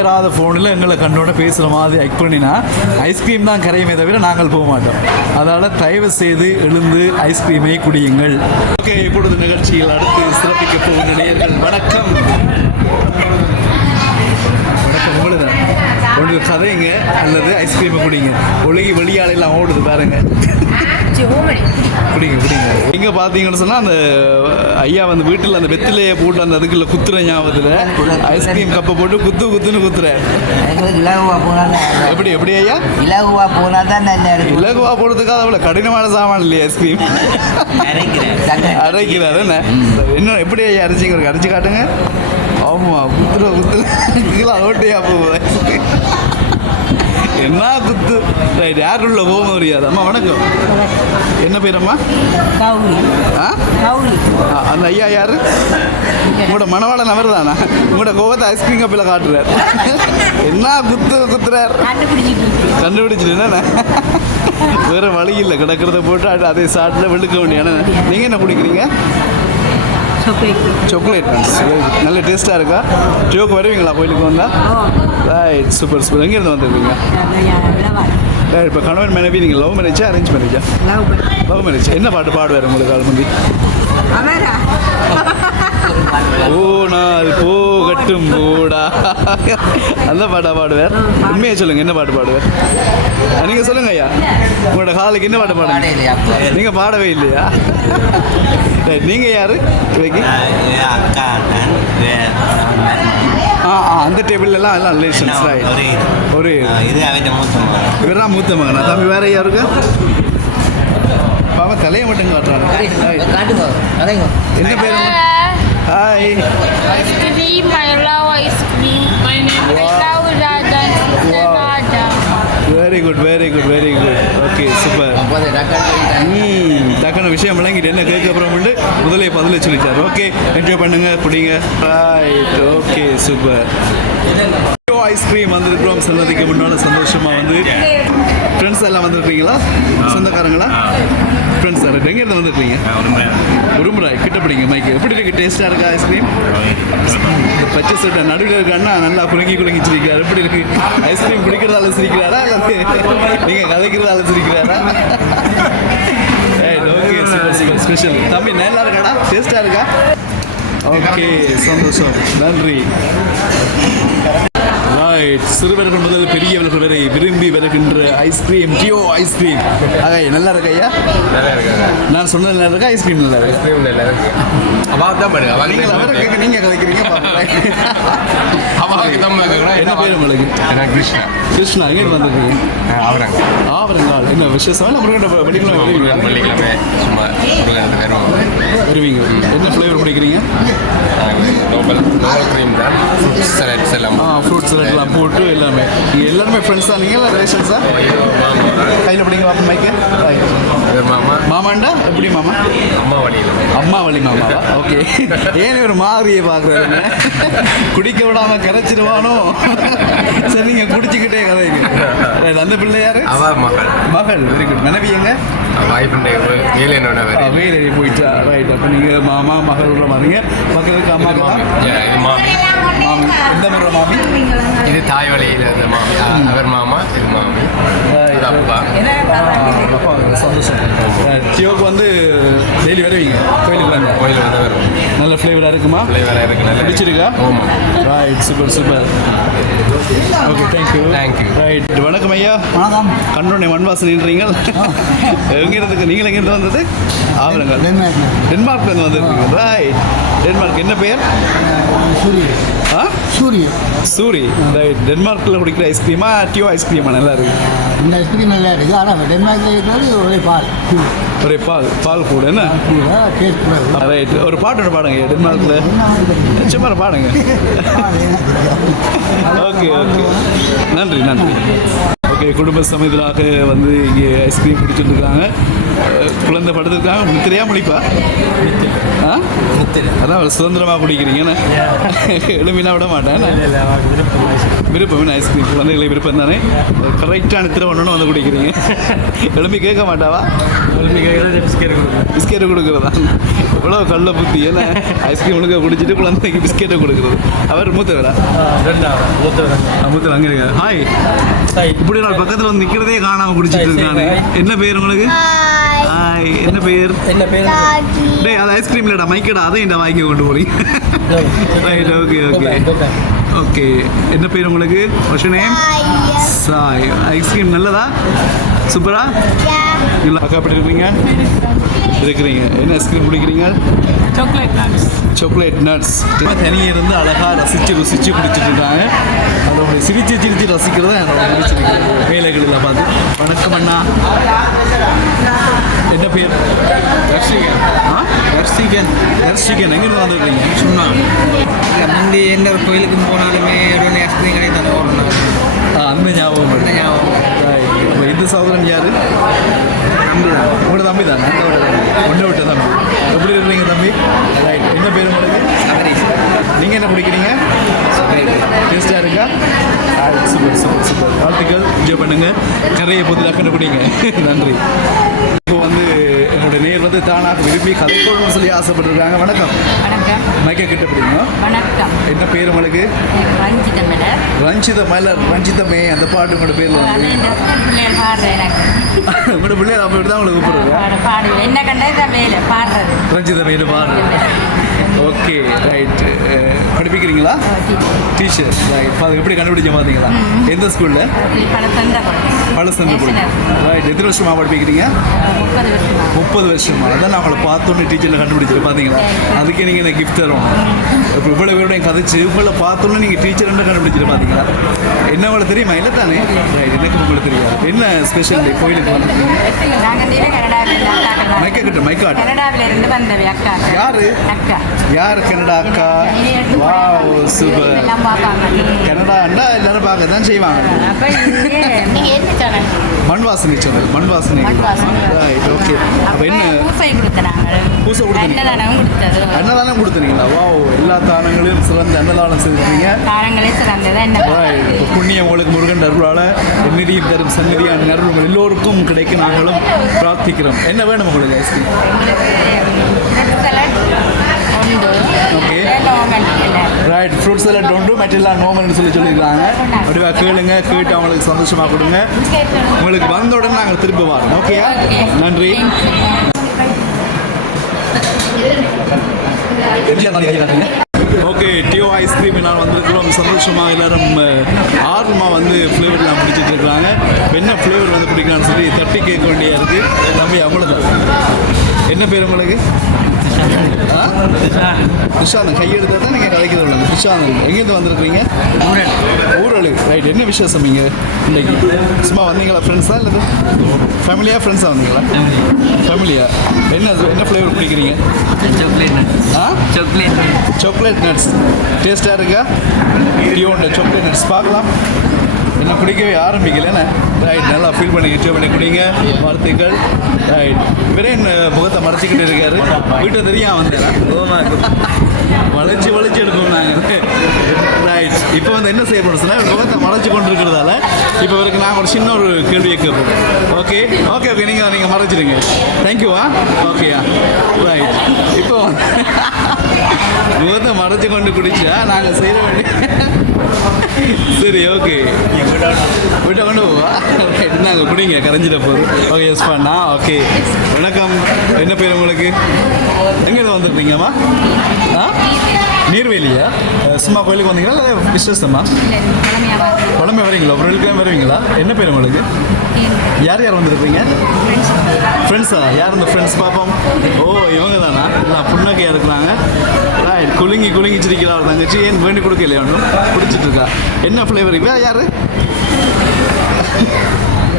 ஏறாத ஃபோனில் எங்களை கண்டோட பேசுகிற மாதிரி ஆக்ட் பண்ணினா ஐஸ்கிரீம் தான் கரையுமே தவிர நாங்கள் போக மாட்டோம். அதனால் தயவு செய்து எழுந்து ஐஸ்கிரீமை குடியுங்கள். ஓகே, இப்பொழுது நிகழ்ச்சியில் அடுத்து சிறப்பிக்க போகிற நேயர்கள் வணக்கம். வணக்கம். உங்களுக்கு கதைங்க அல்லது ஐஸ்கிரீமை குடிங்க. ஒழுகி வெளியாளெல்லாம் ஓடுது பாருங்க. குடிங்க குடிங்க. எங்கே பார்த்தீங்கன்னு சொன்னால் அந்த ஐயா வந்து வீட்டில் அந்த வெத்திலையை போட்டு அந்த அதுக்குள்ள குத்துற ஞாபகத்தில் ஐஸ்கிரீம் கப்பை போட்டு குத்துன்னு குத்துறேன். எப்படி எப்படி ஐயா? இலகுவா போனா தான் நல்லா இருக்கும். இலகுவா போடுறதுக்காக அவ்வளோ கடினமான சாமான் இல்லையா ஐஸ்கிரீம்? அரைக்கிறாரு என்ன எப்படி ஐயா அரைச்சிங்க? அரைச்சி காட்டுங்க. ஆமாம், குத்துல ஓட்டையா போகுது. என்ன குத்து. ரைட், யாருள்ள போக முடியாது. அம்மா வணக்கம். என்ன பேரம்மா? அந்த ஐயா யாரு? உங்களோட மனவாளன் அவர் தானா? உங்களோட கோவத்தை ஐஸ்கிரீம் கப்பில் காட்டுறார். என்ன குத்துறார்? கண்டுபிடிச்சிட்டு என்ன வேற வழி இல்லை, கிடக்கிறத போட்டு அதே சாட்டில் வெளுக்க வேண்டிய. நீங்கள் என்ன குடிக்கிறீங்க? சாக்லேட். நல்ல டேஸ்ட்டாக இருக்கா? ஜோக்கு வருவீங்களா கோயிலுக்கு வந்தால்? Right, super super. எங்கேருந்து வந்துருக்கீங்க? இப்போ கணவன் மனைவி நீங்கள் லவ் மேரேஜா அரேஞ்ச் மேரேஜா? Love marriage. என்ன பாட்டு பாடுவார் உங்களுக்கு கால் பண்ணி? ஓ நாள் போகட்டும் கூடா, அந்த பாட்டா பாடுவார்? உண்மையை சொல்லுங்க, என்ன பாட்டு பாடுவார்? நீங்கள் சொல்லுங்க ஐயா, உங்களோட காலுக்கு என்ன பாட்டு பாடுங்க? நீங்கள் பாடவே இல்லையா? நீங்கள் யாரு? அந்த டேபிள் எல்லாம் ரிலேஷன்ஸ். ரைட். ஒரு இவர்தான் மூத்த மகனா? தம்பி வேற யாருக்கு? பாப்பா தலையை மட்டும் காட்டுறாங்க. என்ன பேர்? Hi. Ice-cream, I love ice-cream. My name is Raja. Very good very good very good. Okay, super. டக்குன்னு விஷயம் விளங்கிட்டு என்ன கேட்க அப்புறம் முதலே பதில சொல்லிச்சார். ஓகே, என்ஜாய் பண்ணுங்க, குடிங்க. Right, okay, super. ஐஸ்கிரீம் வந்திருக்கிறோம். சொன்னதுக்கு முன்னால் சந்தோஷமாக வந்து ஃப்ரெண்ட்ஸ் எல்லாம் வந்துருக்கீங்களா? சொந்தக்காரங்களா? ஃப்ரெண்ட்ஸ் சார் எங்கேருந்து வந்துருக்கீங்க? உருமுறை கிட்ட பிடிங்க மைக்கு. எப்படி இருக்கு? டேஸ்ட்டாக இருக்கா ஐஸ்கிரீம்? பச்சை சட்டை நடுவில் இருக்கான்னா நல்லா குலுங்கி சிரிக்கிறார். எப்படி இருக்கு ஐஸ்கிரீம்? குடிக்கிறதால சிரிக்கிறாரா இல்லை நீங்கள் கதைக்கிறதால சிரிக்கிறாரா? Okay, super super. ஸ்பெஷல். தம்பி நல்லா இருக்காடா? டேஸ்ட்டாக இருக்கா? ஓகே, சந்தோஷம், நன்றி. ரைட், சிறுவர்கள் முதல் பெரியவர்கள் வரை விரும்பி வருகின்ற ஐஸ்கிரீம், டியோ ஐஸ்கிரீம். நல்லா இருக்கா ஐயா? நான் சொன்னது நல்லா இருக்கா? ஐஸ்கிரீம் நல்லா இருக்கு. நீங்க கதைக்கிறீங்க. என்ன பேர் உங்களுக்கு? கிருஷ்ணா. கிருஷ்ணா. எங்கே வந்துருக்கீங்க? ஆவரங்கால். என்ன விசேஷம்? வெள்ளிக்கிழமை சும்மா வருவீங்க. என்ன ஃப்ளேவர் பிடிக்கிறீங்க? ஃப்ரூட்ஸ் எல்லாம் போட்டு எல்லாமே. நீங்கள் எல்லாருமே ஃப்ரெண்ட்ஸா? நீங்கள் ரிலேஷன்ஸா? கையில் பிடிங்க மைக்கு. மாமாண்டா எப்படி மாமா? அம்மா வழி மாமாவா? ஓகே. ஏன் ஒரு மாதிரியை பார்க்குறாருங்க? குடிக்க விடாம கரைச்சிடுவானோ? சரி, நீங்கள் குடிச்சுக்கிட்டே கதைங்க. அந்த பிள்ளை யாரு? மகள். Very good. மனைவி எங்க? வேலை போயிட்டா. ரைட். அப்போ நீங்கள் மாமா மகளோட வரீங்க. மக்களுக்கு அம்மா மாமி. எந்த முறை மாமி? இது தாய் வழியில் மாமி. அவர் மாமா, இது மாமி, அப்பா. சந்தோஷம். டியோக்கு வந்து டெய்லி வருவீங்க கோயிலுக்கு? வந்து வரும். நல்ல ஃப்ளேவராக இருக்குமா? ஃப்ளேவராக இருக்கு. நல்லா பிடிச்சிருக்கா? ஆமாம். Right, super super. Okay, thank you. Right, வணக்கம் ஐயா. வணக்கம். கண்டோனே மண்வாசனின்றீங்க. எங்கேருந்து நீங்கள் எங்கேருந்து வந்தது? ஆவரங்கள். டென்மார்க்லேருந்து வந்துருக்கீங்க. Right, Denmark. என்ன பெயர்? சூரி. ரைட். டென்மார்க்கில் குடிக்கிற ஐஸ்கிரீமா டியோ ஐஸ்கிரீமா? நல்லா இருக்கு. இந்த ஐஸ்கிரீம் நல்லா இருக்குது. ஆனால் டென்மார்க்கில் இருக்கிறது ஒரே பால் கூட. என்ன ரைட். ஒரு பாட்டு பாடுங்க டென்மார்க்கில். சும்மா பாடுங்க. ஓகே ஓகே, நன்றி நன்றி. ஓகே, குடும்ப சமையலாக வந்து இங்கே ஐஸ்கிரீம் குடிச்சிட்டு இருக்காங்க. குழந்தை படுத்துருக்காங்க. முத்திரையா முடிப்பா? அதான் சுதந்திரமாக குடிக்கிறீங்கன்னு எலும்பினா விட மாட்டேன். விருப்பம் என்ன ஐஸ்கிரீம் குழந்தைகளை விருப்பம் தானே கரெக்டான திரை ஒன்று வந்து குடிக்கிறீங்க எழுப்பி கேட்க மாட்டாவா பிஸ்கெட்டை கொடுக்குறதா எவ்வளோ கள்ள புத்தி ஏன்னா ஐஸ்கிரீம் ஒழுங்காக குடிச்சிட்டு குழந்தைக்கு பிஸ்கெட்டை கொடுக்குறது அவர் மூத்தவரா மூத்தவர் அங்கே இருக்காரு ஹாய் இப்படி நான் பக்கத்தில் வந்து நிற்கிறதே காணாமல் குடிச்சிட்டு இருக்கானே என்ன பேர் உங்களுக்கு ஹாய் என்ன பேர் டேய் அது ஐஸ்கிரீம் இல்லைடா மைக்கடா அதை இந்த வாங்கி கொண்டு போறீங்க ரைட் ஓகே ஓகே ஓகே என்ன பேர் உங்களுக்கு what's your name Sai ice cream நல்லதா சூப்பரா இல்லை அக்கா எப்படி இருக்கிறீங்க என்ன ஐஸ்கிரீம் குடிக்கிறீங்க சாக்லேட் நட்ஸ் தனியே இருந்து அழகாக ரசித்து ருசித்து குடிச்சிட்டு இருக்காங்க அதோட சிரித்து ரசிக்கிறத என்னோட பிடிச்சிருக்கு வேலைகளில் பார்த்து வணக்கம் அண்ணா என்ன பேர் தர்ஷிகன் எங்கேருந்து வந்துருக்கீங்க சும்மா முந்தி எந்த ஒரு கோயிலுக்கு போனாலுமே ஒரு ஐஸ்கிரீம் கடை தானே ஓடணும் அந்த ஞாபகம் இந்த சகோதரன் யார் உங்களோட தம்பி தானே ஒன்றை விட்ட தம்பி எப்படி இருக்கிறீங்க தம்பி ரைட் என்ன பேர் உங்களுக்கு நீங்கள் என்ன பிடிக்கிறீங்க டேஸ்டாக இருக்கா சூப்பர் வாழ்த்துக்கள் என்ஜாய் பண்ணுங்கள் கரையை புதிதாக கண்டுபிடிங்க நன்றி இப்போ வந்து என்னோட நேர் வந்து தானாக விரும்பி கதைக்கோடுன்னு சொல்லி ஆசைப்பட்டுருக்காங்க வணக்கம் வணக்கம் மைக்கை கிட்ட பிடிங்க வணக்கம் என்ன பேர் உங்களுக்கு ரஞ்சிதமே அந்த பாட்டு உங்களோட பேர் உங்களோட பிள்ளைகள் அப்போ தான் உங்களுக்கு கூப்பிடுறது என்ன கண்டா வேலை பாடுறது ரஞ்சிதமேனு பாடுறது ஓகே ரைட் படிப்பிக்கிறீங்களா டீச்சர் ரைட் அது எப்படி கண்டுபிடிச்ச பார்த்தீங்களா எந்த ஸ்கூலில் பழசந்தபுரம் ரைட் எத்தனை வருஷமாக படிப்பிக்கிறீங்க 30 வருஷமா அதான் நான் அவங்கள பார்த்தோன்னே டீச்சரில் கண்டுபிடிச்சிட்டு பார்த்தீங்களா அதுக்கே நீங்கள் எனக்கு கிஃப்ட் தரும் இப்போ இவ்வளோ பேருடைய கதைச்சு இவ்வளோ பார்த்தோன்னே நீங்கள் டீச்சர்ன்னு கண்டுபிடிச்சிட்டு பார்த்தீங்களா என்ன உங்களுக்கு தெரியுமா இல்லை தானே ரைட் எனக்கு உங்களுக்கு தெரியாது என்ன ஸ்பெஷல் டே கோயிலுக்கு வந்துருக்கீங்க மைக்காட்டு யாரு யார் கனடா அக்கா வா சூப்பர் கனடா அண்டா எல்லாரும் பார்க்க தான் செய்வாங்க மண்வாசனை சொன்னது மண்வாசனை ரைட் ஓகே அப்போ என்ன பூசை கொடுத்தீங்க அன்னதானம் கொடுத்தீங்களா வா எல்லா தானங்களையும் சிறந்த அன்னதானம் செய்திருக்கீங்க இப்போ புண்ணியம் உங்களுக்கு முருகன் அருளால் நிதியும் தரும் சந்நிதியான நருள் எல்லோருக்கும் கிடைக்க நாங்களும் பிரார்த்திக்கிறோம் என்ன வேணும் உங்களுக்கு ice cream okay right fruit salad உண்டு மற்றெல்லாம் நோமல்னு சொல்லியிருக்காங்க அப்படியே கேளுங்க கேட்டு அவங்களுக்கு சந்தோஷமாக கொடுங்க உங்களுக்கு வந்த உடனே நாங்கள் திரும்ப வரோம் ஓகே நன்றி ஓகே டியோ ஐஸ்கிரீம் நான் வந்திருக்கிறோம் சந்தோஷமாக எல்லாரும் ஆர்வமாக வந்து ஃப்ளேவர்லாம் பிடிச்சிட்டு இருக்கிறாங்க என்ன ஃப்ளேவர் வந்து பிடிக்கலான்னு சொல்லி தட்டி கேட்க வேண்டியா இருக்குது தம்பி அவ்வளோதான் என்ன பேர் உங்களுக்கு விஷாந்தன் கையெடுத்தால் தான் நீங்கள் கதைக்கிறது உள்ளது விஷாந்தன் எங்கேருந்து வந்திருக்கிறீங்க ஊரலு ரைட் என்ன விசேஷம் நீங்கள் இன்றைக்கி சும்மா வந்தீங்களா ஃப்ரெண்ட்ஸா இல்லை ஃபேமிலியாக ஃப்ரெண்ட்ஸாக வந்தீங்களா ஃபேமிலியா என்ன ஃப்ளேவர் பிடிக்கிறீங்க சாக்லேட் நட்ஸ் டேஸ்ட்டாக இருக்கா டியோண்ட சாக்லேட் நட்ஸ் பார்க்கலாம் என்ன குடிக்கவே ஆரம்பிக்கலண்ணே ரைட் நல்லா ஃபீல் பண்ணி என்ஜாய் பண்ணி குடிங்க வாழ்த்துக்கள் ரைட் இவரே முகத்தை மறைச்சிக்கிட்டு இருக்காரு வீட்டை தெரியாம வந்தேன் வளைச்சு எடுப்போம் நாங்கள் ரைட் இப்போ வந்து என்ன செய்ய போகிறோம் சொன்னால் முகத்தை மறைச்சு கொண்டு இருக்கிறதால இப்போ இவருக்கு நாங்கள் ஒரு சின்ன ஒரு கேள்வியை கேட்போம் ஓகே நீங்கள் மறைச்சிடுங்க தேங்க்யூவா ஓகேயா ரைட் இப்போ முகத்தை மறைச்சு கொண்டு குடிச்சா நாங்கள் செய்ய வேண்டிய சரி ஓகே வீட்டை கொண்டு போவா நாங்கள் குடிங்க கரைஞ்சிட போகுது ஓகே எஸ் பண்ணா ஓகே வணக்கம் என்ன பேர் உங்களுக்கு எங்கேருந்து வந்துருக்கீங்கம்மா நீர்வேலியா சும்மா கோயிலுக்கு வந்தீங்களா இல்லை விசேஷமா குழம்பு வரீங்களா ஒரு கிழமை வருவீங்களா என்ன பேர் உங்களுக்கு யார் வந்திருப்பீங்க ஃப்ரெண்ட்ஸா யார் இந்த ஃப்ரெண்ட்ஸ் பார்ப்போம் ஓ இவங்க தானா இல்லை புண்ணக்கையாக இருக்கிறாங்க ரைட் குலுங்கி சிரிக்கிறாள் தங்கச்சி ஏன் வேண்டி கொடுக்கலையா ஒன்றும் பிடிச்சிட்டு இருக்கா என்ன ஃப்ளேவர் இப்போ யார்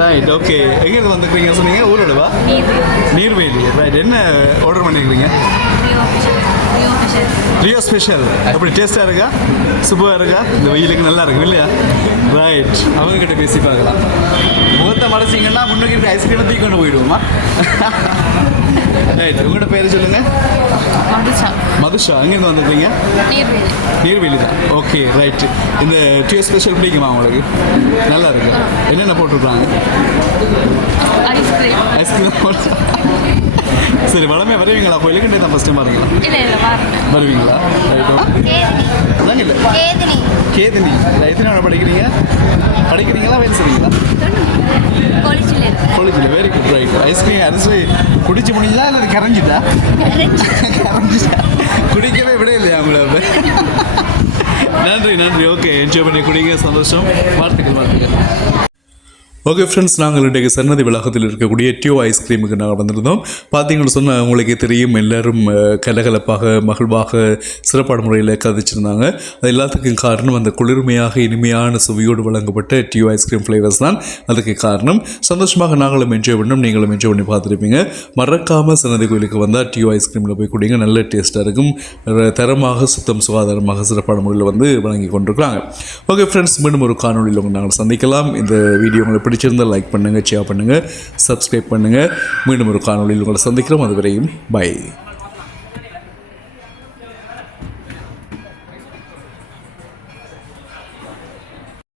ரைட் ஓகே எங்கேருந்து வந்துருக்கீங்க சொன்னீங்க ஊரோடவா நீர்வேலி ரைட் என்ன ஆர்டர் பண்ணியிருக்கீங்க ரியோ ஸ்பெஷல் அப்படி டேஸ்ட்டாக இருக்கா சூப்பராக இருக்கா இந்த வெயிலுக்கு நல்லா இருக்கு இல்லையா ரைட் அவங்க கிட்ட பேசி பார்க்கலாம். முகத்தை மறைச்சிங்கன்னா முன்னுக்கு இருக்க ஐஸ்கிரீமை தூக்கி கொண்டு போயிடுவோமா? ரைட் உங்களோட பேர் சொல்லுங்க. மதுஷா. மதுஷா எங்கேருந்து வந்துருக்கீங்க? நீர்வேலி. நீர்வேலி தான். Okay right. இந்த டியூ ஸ்பெஷல் பிடிக்குமா உங்களுக்கு? நல்லா இருக்கு. என்னென்ன போட்டிருக்காங்க? ஐஸ்கிரீம். ஐஸ்கிரீம் போட்டு. சரி வளமையாக வருவீங்களா கோயிலுக்கு? தான் ஃபஸ்ட்டு பாருங்களா? இல்லை வரேன். வருவீங்களா? ரைட் இல்லை கேதினி. எத்தனை நாள் படிக்கிறீங்க? படிக்கிறீங்களா வேலை செய்றீங்களா? காலேஜில். Very good. ரைட். ஐஸ்கிரீம் அரிசி குடிச்சு முடிஞ்சா இல்லை கரைஞ்சிட்டா? கரைஞ்சிட்டா. குடிக்கவே விட இல்லையா உங்களை? நன்றி. ஓகே என்ஜாய் பண்ணி குடிங்க. சந்தோஷம். வாழ்த்துக்கள். ஓகே ஃப்ரெண்ட்ஸ், நாங்கள் இன்றைக்கு சன்னதி வளாகத்தில் இருக்கக்கூடிய டியூ ஐஸ்கிரீமுக்கு நாங்கள் வந்திருந்தோம். பார்த்தீங்கன்னு சொன்னால் உங்களுக்கே தெரியும், எல்லோரும் கலகலப்பாக மகிழ்வாக சிறப்பான முறையில் கதைச்சிருந்தாங்க. அது எல்லாத்துக்கும் காரணம் அந்த குளிர்மையாக இனிமையான சுவையோடு வழங்கப்பட்ட டியூ ஐஸ்கிரீம் ஃப்ளேவர்ஸ் தான் அதுக்கு காரணம். சந்தோஷமாக நாங்களும் என்ஜாய் பண்ணோம், நீங்களும் என்ஜாய் பண்ணி பார்த்துருப்பீங்க. மறக்காமல் சன்னதி கோயிலுக்கு வந்தால் டியூ ஐஸ்கிரீமில் போய் குடிங்க. நல்ல டேஸ்ட்டாக இருக்கும். தரமாக சுத்தம் சுகாதாரமாக சிறப்பான முறையில் வந்து வழங்கி கொண்டிருக்கிறாங்க. ஓகே ஃப்ரெண்ட்ஸ், மீண்டும் ஒரு காணொலியில் நாங்கள் சந்திக்கலாம். இந்த வீடியோ உங்களுக்கு பிடிச்சிருந்தால் லைக் பண்ணுங்கள், ஷேர் பண்ணுங்கள், சப்ஸ்கிரைப் பண்ணுங்கள். மீண்டும் ஒரு காணொலியில் உங்களை சந்திக்கிறோம். அதுவரையும் பை.